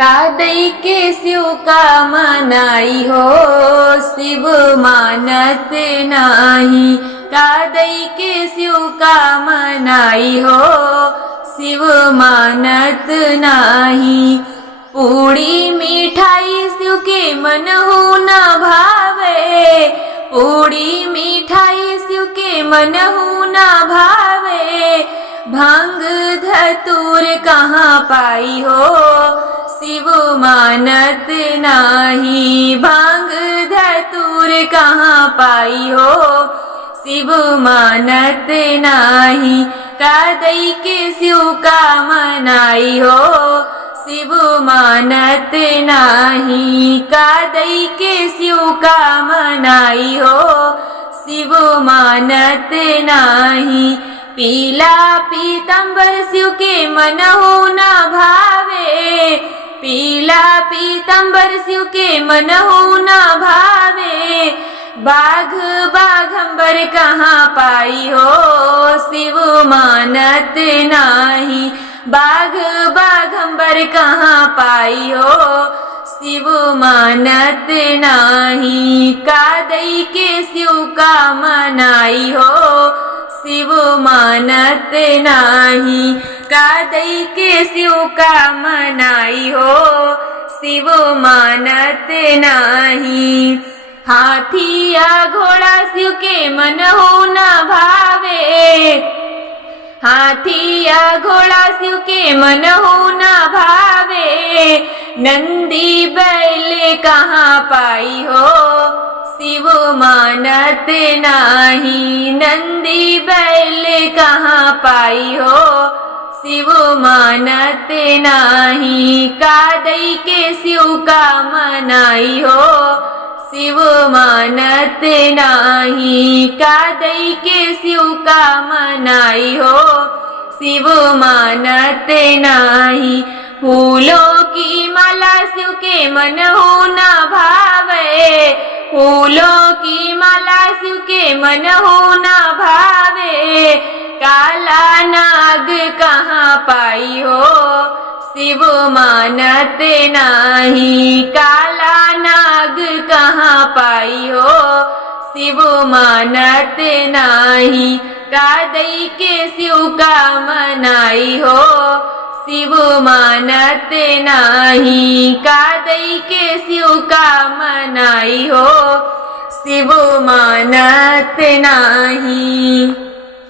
कादई के शिव का मनाई हो, शिव मानत नाही। कादई के शिव का मनाई हो, शिव मानत नाही। पूड़ी मिठाई शिव के मनहु न भावे, पूड़ी मिठाई शिव के मनहु न भावे। भांग धतूर कहाँ पाई हो, शिव मानत नाही। भांग धतूर कहाँ पाई हो, शिव मानत नाही। कादई के शिव का मनाई हो, शिव मानत नाही। कादई के शिव का मनाई हो, शिव मानत नाही। पीला पीतंबर शिव के मनहु न भावे, पीला पीतंबर शिव के मनहु न भावे। बाघ बाघंबर कहाँ पाई हो, शिव मानत नाही। बाघ बाघंबर कहाँ पाई हो, शिव मानत नाही। कादई के शिव का मनाई हो, शिव मानत नाही। कादई के शिव का मनाई हो, शिव मानत नाही। हाथी या घोड़ा शिव के मनहु न भावे, हाथी या घोड़ा शिव के मनहु न भावे। नंदी बैल कहाँ पाई हो, शिव मानत नाही। नंदी बैल कहाँ पाई हो, शिव मानत नाही। कादई के शिव का मनाई हो, शिव मानत नाही। कादई के शिव का मनाई हो, शिव मानत नाही। फूलों की माला शिव के मनहु न भावे, फूलों की माला शिव के मनहु न भावे। काला नाग कहाँ पाई हो, शिव मानत नाही। काला नाग कहाँ पाई हो, शिव मानत नाही। कादई के शिव का मनाई हो, शिव मानत नाही। कादई के शिव का मनाई हो, शिव मानत नाही।